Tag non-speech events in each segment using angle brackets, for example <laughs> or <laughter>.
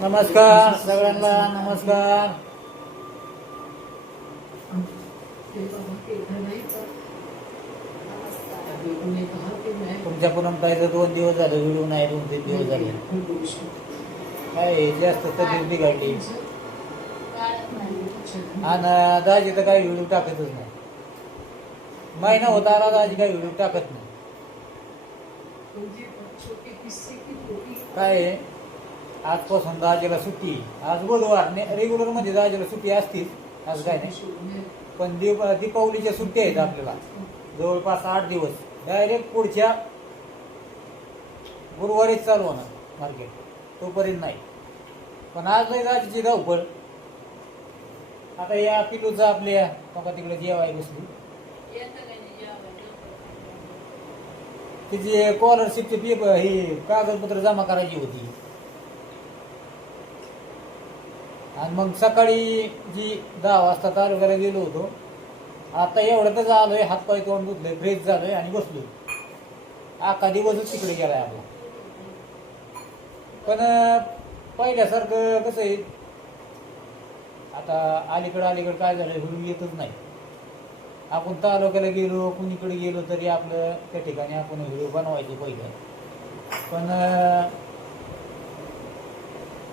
नमस्कार सगळ्यांना नमस्कार. तुमच्या पुनमताईचं दोन दिवस झाले व्हिडिओ नाही दोन तीन दिवस झाले. काय आहे, जास्त तब्येत बिघडली. आणि दाजी तर काही व्हिडिओ टाकतच नाही. महिना होता आला दाजी काही व्हिडिओ टाकत नाही. काय आहे, आजपासून दाजीला सुट्टी. आज बुधवार रेग्युलरमध्ये दाजीला सुट्टी असतीच. आज काय नाही. पण दीप दीपावलीच्या सुट्टी आहेत आपल्याला. जवळपास आठ दिवस. डायरेक्ट पुढच्या गुरुवारीच चालू होणार मार्केट तोपर्यंत नाही. पण आज नाही दाजीची धावपळ. आता या पिलूचं आपल्या बघा तिकडे जेवाय बसली. तिची स्कॉलरशिपचे पेपर ही कागदपत्र जमा करायची होती. आणि मग सकाळी जी दहा वाजता तालुक्याला गेलो होतो आता एवढ्यातच आलोय हातपाय तोंड धुतले फ्रेश झालोय आणि बसलो आका दिवसच तिकडे गेलाय आपला. पण पहिल्यासारखं कसं आहे आता अलीकडं अलीकडं काय झालंय व्हिडिओ येतच नाही. आपण तालुक्याला गेलो कुणीकडे गेलो तरी आपलं त्या ठिकाणी आपण व्हिडिओ बनवायचे पहिलं. पण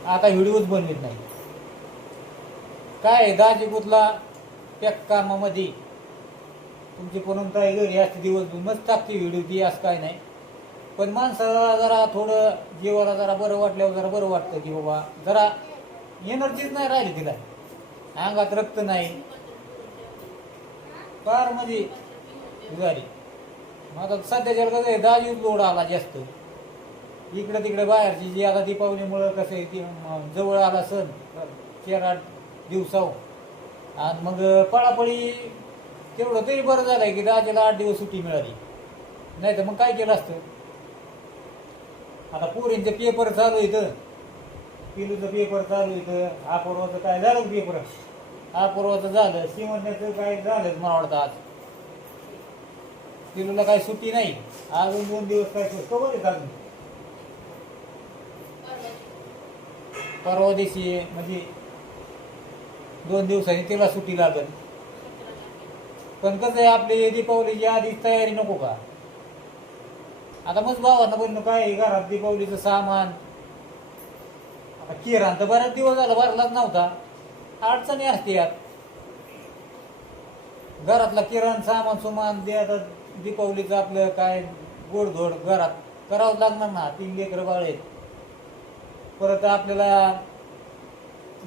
आता व्हिडिओच बनवित नाही. काय दाजी दाजीपूतला त्या कामामध्ये. तुमची पूनमताई घरी असते दिवस मस्त टाकते व्हिडिओ ती असं काय नाही. पण माणसाला जरा थोडं जीवाला जरा बरं वाटल्यावर जरा बरं वाटतं की बाबा जरा एनर्जीच नाही राहिली तिला. अंगात रक्त नाही. फार म्हणजे हे झाली. मग आता सध्याच्या कसं आहे दाजी लोड आला जास्त. इकडं तिकडे बाहेरची जी आता दीपावलीमुळं कसं आहे ती जवळ आला सण. चार दिवसाव. आणि मग पळापळी तेवढं तरी बरं झालंय की दाजीला आठ दिवस सुट्टी मिळाली. नाही तर मग काय केलं असतं? आता पोरींचे पेपर चालू इथं. पिलूचं पेपर चालू इथं. अपूर्वाचं काय झालं पेपर? अपूर्वाचं झालं. शिवण्याचं काय झालं मला वाटतं आज. पिलूला काय सुट्टी नाही. अजून दोन दिवस काय कवर आहे अजून. परवा दिवशी म्हणजे दोन दिवसांनी तिला सुट्टी लागल. पण कसं आहे आपली दीपावलीची आधीच तयारी नको का? आता मग भावांना बोलणं काय घरात दीपावलीचं सामान? आता किराण तर बऱ्याच दिवस झाला भरलाच नव्हता. अडचणी असते यात. घरातला किराण सामान सुमान ते आता दीपावलीचं आपलं काय गोडधोड घरात करावंच लागणार ना तीन लेकरं बाळ आहेत. परत आपल्याला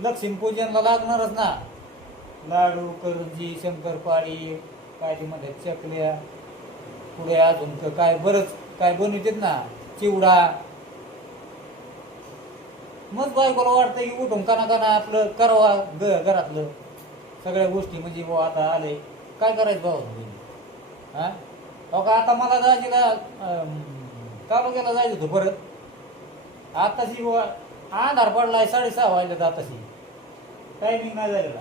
लक्ष्मीपूजनला लागणारच ना. लाडू करंजी शंकरपाळी काय ते म्हणतात चकल्या पुढे अजून तर काय बरंच काय बनवतात ना चिवडा. मग बायकोला वाटतं की उठून काना काना आपलं करावा ग घरातलं. सगळ्या गोष्टी म्हणजे बुवा आता आले काय करायचं भाऊ हा? अहो का आता मला दाजीला तालुक्याला जायचं होतं परत. आताशी बुवा पडला पडलाय साडेसहा वाजल्यात आताशी. टायमिंग नाही झालेला.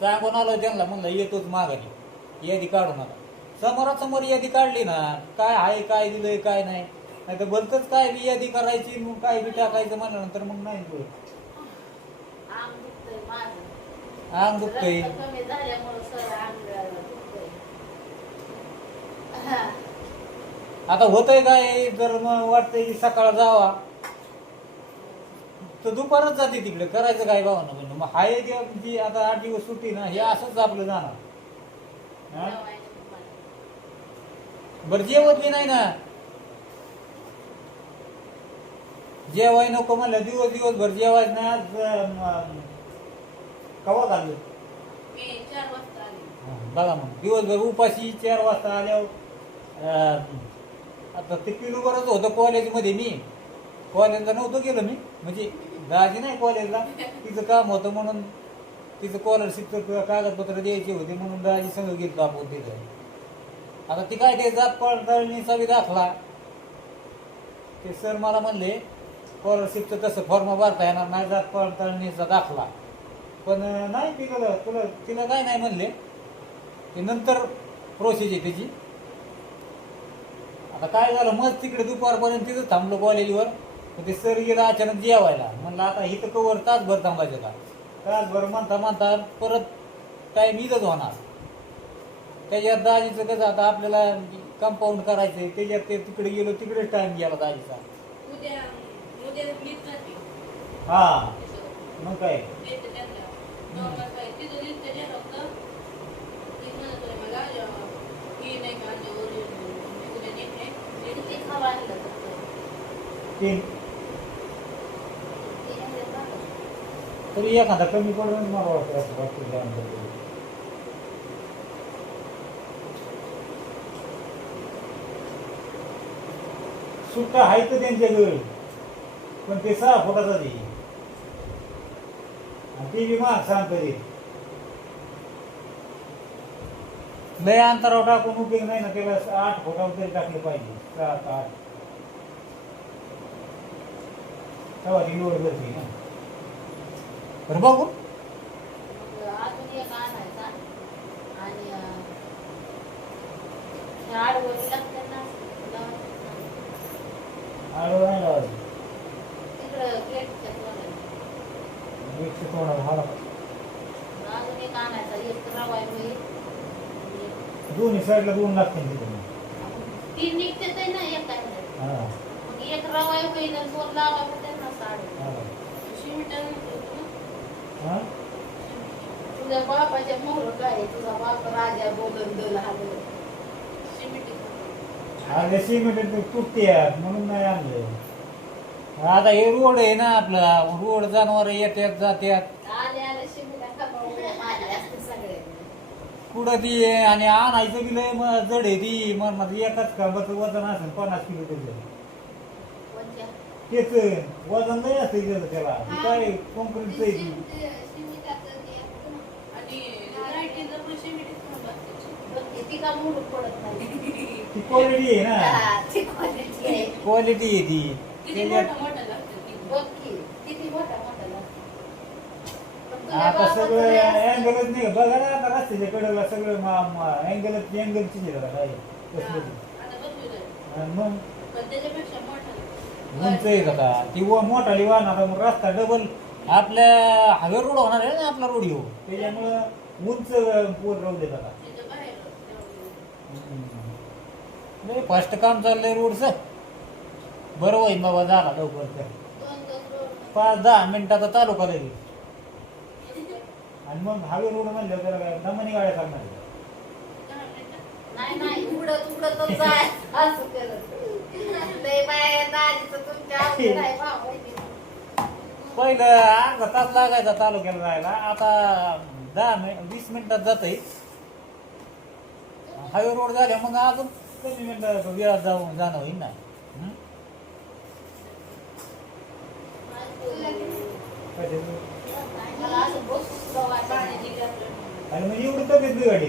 सांगून आलो त्यांना म्हणलं येतोच माघारी यादी काढू नका. समोरासमोर यादी काढली ना काय आहे काय दिलंय काय नाही. नाही तर भलतच काय बी यादी करायची मग काय बी टाकायचं म्हणल्यानंतर मग नाही. अंग दुखतंय. आता होतंय काय जर मग वाटतंय सकाळ जावा. तर दुपारच जाते तिकडे. करायचं काय भावना म्हणजे मग हाय जे- जी आता आठ दिवस सुट्टी ना हे असंच आपलं जाणार. हा? बरं जेवत बी नाही ना. जेवाय नको म्हणलं दिवस दिवसभर आज अं, कवा घाललं मी चार वाजता आली. बघा मग. दिवसभर उपाशी चार वाजता आल्यावर अं, आता ते पिलूवरच होतं कॉलेजमध्ये मी. कॉलेजला नव्हतं गेलो मी. म्हणजे दाजी नाही कॉलेजला. तिचं काम होतं म्हणून तिचं स्कॉलरशिपचं कागदपत्र द्यायचे होते म्हणून दाजी संघ गेलो आपण तिथं. आता ती काय ते जात पडताळणीचा बी दाखला. ते सर मला म्हणले स्कॉलरशिपचं तसं फॉर्म भरता येणार नाही जात पडताळणीचा दाखला. पण नाही तिला तुला तिला काय नाही म्हणले. ते नंतर प्रोसेस आहे त्याची. आता काय झालं मग तिकडे दुपारपर्यंत तिथं थांबलो कॉलेजवर तर ते सर गेला अचानक जेवायला म्हणलं आता इथं कवर तासभर थांबायचं का तासभर म्हणता म्हणता परत टाईम इथंच होणार त्याच्यात दाजीचं कसं आता आपल्याला कंपाऊंड करायचंय त्याच्यात ते तिकडे गेलो तिकडेच टाइम गेला दाजीचा हा. मग काय लिहितं तरी एखादा कमी पडून मला वाटतं असं वाटतं ते आमचं सुट्टा आहे तर त्यांच्याकडे पण ते सहा फुटाचा दे आणि ते बी महाग सांगतो ते लय अंतरावर टाकून उपयोग नाही ना त्याला आठ फुटावर तरी टाकले पाहिजे सात आठ. तेव्हा ती लोड करते ना. बरं बघू मग अजून एक आणायचा. आणि, अं, हे ना, लावायचं ना. आडवं नाही लावायचं तिकडं गेटच्या तोंडाला. अजून एक आणायचा. एक रवा आहे आणि दोन्ही साईडला दोन लागतील तिथे तीन निघते ते ना एका ह्याच्यात. हा मग एक रवा होईल आणि दोन लावायचं त्यांना साडू हा शिमिट हा तुझ्या बापाच्या मोहर काय? तुझा बाप राजा दिला सिमेंट तुटते म्हणून नाही आणलं. आता हे रोड आहे ना आपला रोड जनावर येतात जात्यात आले आले शिमिटा असते कुठं ती आहे? आणि आणायचं बी लय मग जड आहे ती. मग एकाच कामाचं वजन असेल पन्नास किलो त्याचं. कोणत्या? तेच वजन नाही असेल त्याचं त्याला. ती काय कॉन्क्रीटचं आहे ती आणि लाईटीचं पण शिमिटीच खावं का मूड पडत नाही. ती क्वालिटी आहे ना. हा, ती quality आहे. क्वालिटी आहे ती. किती त्याच्यात मोठं मोठं लागतं ती. बघ की, किती मोठं मोठं लागतं. पण तुझ्या आता सगळं. अँगलच नाही बघा ना आता रस्त्याच्या कडेला सगळं अँगलच अँगलची आहे जरा काय हा, कसलं ते. आता बघ आणि मग? पण त्याच्यापेक्षा मोठं उंच आता ती व मोठाली वाहन आता मग रस्ता डबल आपल्या हवे रोड होणार आहे ना आपला रोड येऊ त्याच्यामुळं उंच पोर राहू देत आता लय फास्ट काम चाललंय रोडचं. बरं होईल बाबा झाला लवकर तर. पाच दहा मिनिटाचा तालुका लागेल आणि मग हवे रोड त्याला काय दमनी गाड्या चालणार. आहे. नाही नाही उडत उडत जाय. असं करत. लय बाया दाजीचं तुमच्या अवघड <laughs> आहे बाबांनी. पहिलं अर्धा तास लागायचा तालुक्याला जायला. आता दहा मिनिट वीस मिनिटात जात हायवे रोड झाल्या मग अजून कमी मिनिट वेळात जाऊन जाणं होईल ना? हं? काय ते? आणि म्हणजे एवढी तब्येत बिघडली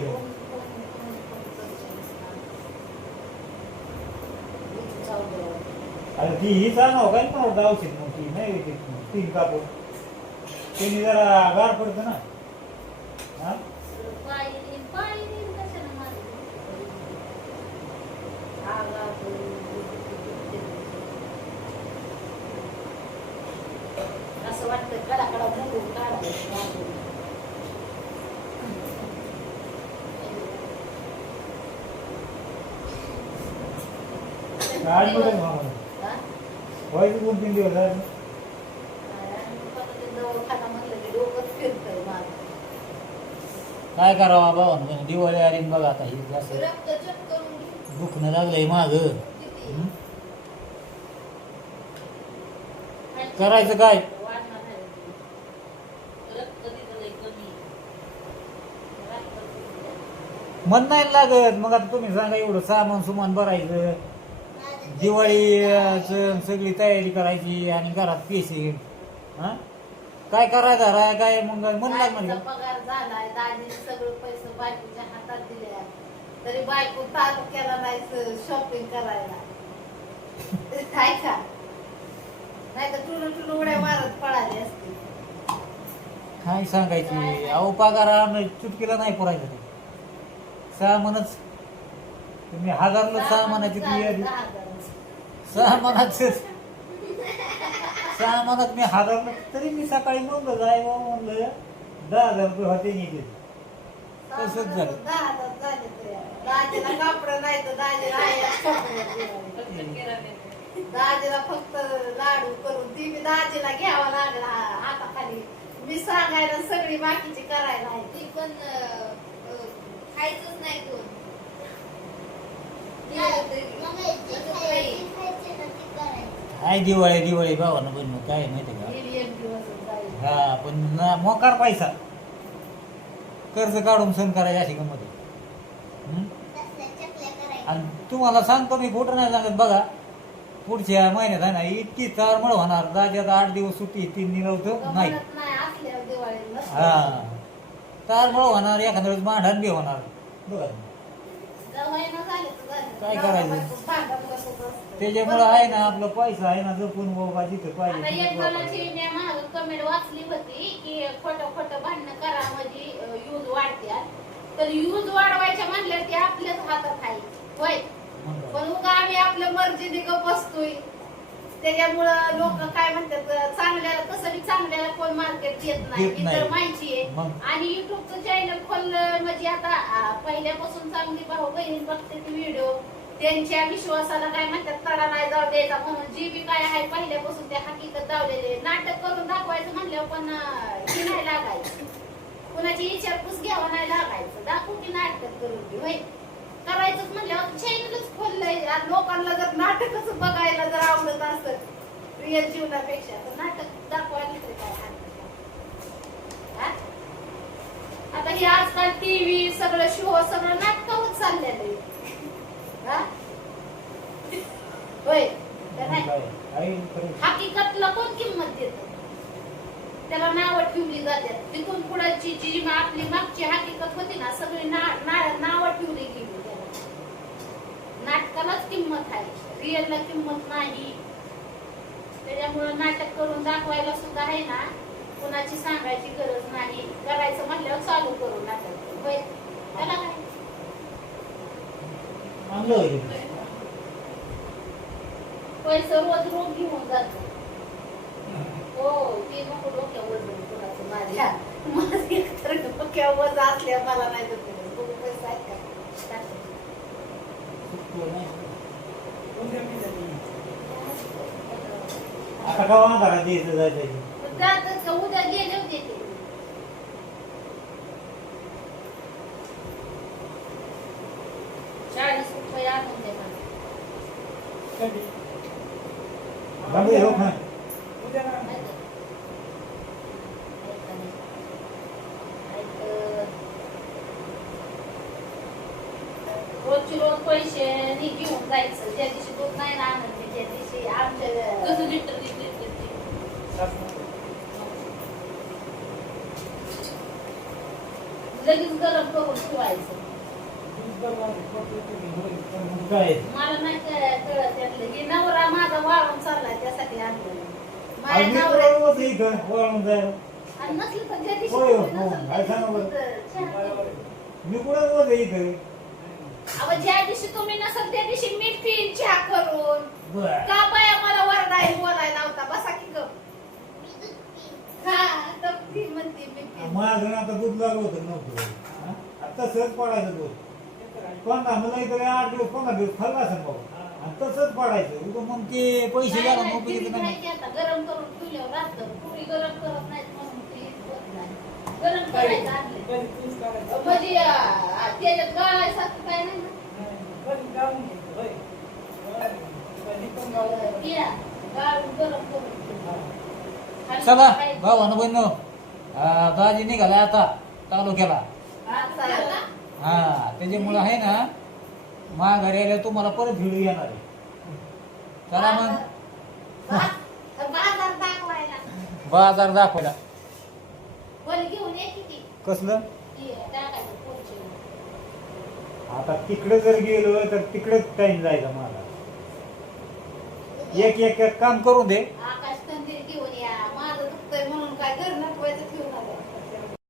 अरे ती ही चालणार काय ना वाटतं औषध मग ती नाही तीन कापूर त्यांनी जरा गार पडतं ना? हा? असं वाटतं कडा कडा मोडून काढायचं आज मामा दोन तीन दिवस काय करावा बाबा दिवाळी आली बघा आता ही. जास्त दुखणं लागलंय माग? करायचं काय? मन नाही लागत मग आता तुम्ही सांगा एवढं सामान सुमान भरायचं दिवाळीचं सगळी तयारी करायची आणि घरात पेशंट हा काय करायचं राय काय मग मन लागणार? पगार झालाय दाजीने सगळे पैसे बायकोच्या हातात दिले तरी बायको तालुक्याला नाही शॉपिंग करायला. काय का नाही तर टुलू टुलू उड्या मारत पळाली असते. काय सांगायची? अहो पगार चुटकीला नाही पुरायचं ते. सामानच तुम्ही हजारला सहा मनाची ती यादी. सहा मनात सहा मनात मी हजारला तरी मी सकाळी म्हणलं जाय म्हणलं दहा हजार रुपये होते निघले. तसंच झालं. दाजीला कापड नाही तर दाजीला. दाजीला फक्त लाडू करून ती मी दाजीला घ्यावा लागला हाताखाली. मी सांगायला सगळी बाकीची करायला आहे. ती पण खायचंच नाही कोण. काय दिवाळी दिवाळी भावानं बनणं काय माहिती का? हा पण ना मोकार पैसा. कर्ज काढून सण करायची अशी गमत आहे. हं? आणि तुम्हाला सांगतो मी खोटं नाही सांगत बघा. पुढच्या महिन्यात आहे ना इतकी चारमळ होणार. राज्यात आठ दिवस सुट्टी तीन निघवतो नाही. नाही असल्यावर हा. चारमळ होणार एखाद्या वेळेस मांडण बी होणार. बघा. काय करायचं? त्याच्यामुळं आहे ना आपलं पैसा आहे ना जपून बाबा जिथं आता पाहिजे एक तिथं जणाची वापरायचं. मी महाग कमेंट वाचली होती की खोटं खोटं भांडणं करा म्हणजे यूज वाढत्या तर यूज वाढवायच्या म्हणल्यावर ते आपल्याच हातात आहे होय? पण उगा आम्ही आपल्या मर्जीने गप बसतोय त्याच्यामुळं लोक काय म्हणतात चांगल्याला कसं बी चांगल्याला कोण मार्केट देत नाही देत ही नाही. तर माहिती आहे मग? आणि युट्यूबचं चॅनल खोललं म्हणजे आता आ, पहिल्यापासून चांगली भाऊ बहीण बघते ती व्हिडिओ त्यांच्या विश्वासाला काय म्हणतात तडा नाही जाऊ द्यायचा म्हणून जी बी काय आहे पहिल्यापासून त्या हकीकत दावलेले नाटक करून दाखवायचं म्हणल्यावर पण हे नाही लागायचं. कुणाची विचारपूस घ्यावं नाही लागायचं. दाखवू की नाटक करून बी, होय. करायचंच म्हणल्यावर चॅनलच खोललंय. लोकांना जर नाटकच बघायला जर आवडत असत रिअल जीवनापेक्षा तर नाटक दाखवायला तरी काय आता हे आजकाल टीव्ही सगळं शो सगळं नाटकावच चाललेलं आहे. होय. हकीकतला कोण किंमत देत. त्याला नावं ठेवली जातात. तिथून पुढची जी मा- आपली मागची हकीकत होती ना सगळी नावं ठेवली गेली त्याला. नाटकालाच किंमत आहे. रिअलला किंमत नाही. त्याच्यामुळं नाटक करून दाखवायला सुद्धा आहे ना कुणाची सांगायची गरज नाही. करायचं म्हणल्यावर चालू करू नाटक. होय? त्याला काय? चांगलं होईल. पैसे रोज घेऊन जातो हो ते नको डोक्यावर कुणाचं माझ्या. माझे डोक्यावर असल्या मला नाही तर बघू पैसे आहेत का. आता वांधारा द्यायचं जायचं? उद्या गेले होते ते चाळीस रुपये आणून दे मला. बाबू हो खा. रोजची रोज पैसे नी घेऊन जायचं ज्या दिवशी दूध नाही ना आणत त्या दिवशी आमच्या कसं लिटर लगेच गरम करून ठेवायचं काय? मला नाही कळत त्यातलं की नवरा माझा वाळून चाललाय त्यासाठी आणलं माझ्या आम्ही नवऱ्या होतं इथं वळून जायला. आणि नसलं तर ज्या दिवशी होय, हो, नसेल बरं? मी कुठं होतं इथं? अहो, ज्या दिवशी तुम्ही नसेल त्या दिवशी मी पिन चहा करून. बरं. का बाया मला वरडाय बोलायला होता बसा की गप. हा तर ती म्हणते मी पिन. माझं आता दूध लागलं होतं नव्हतं. हा? आता तसंच पडायचं दूध. पंधरा मला इकडे आठ दिवस पंधरा दिवस खाल्ला असेल बाबा. आणि तसंच पडायचं. उगा मग ते पैसे नाही, घालून नाही, उपयोगी ती नाही नाही की आता. गरम करून ठेवल्यावर राहतं. पुरी गरम करत नाहीत म्हणून ती होत नाही. गरम करायचं आणले म्हणजे आ, त्याच्यात गाळायसारखं काय नाही ना? पिया, गाळून गरम करून ठेव. खाली चला. भावानं बहिण दाजी निघाला आता तालुक्याला. हा, चालेल. त्याच्यामुळे आहे ना माघारी आल्यावर तुम्हाला परत व्हिडिओ येणार आहे. चला मग. बाजार दाखवायला. बाजार दाखवायला. वर घेऊन ये किती? कसलं? पुढचे आता तिकडे जर गेलो तर तिकडेच टाइम जायचा मला. एक एक एक काम करून दे.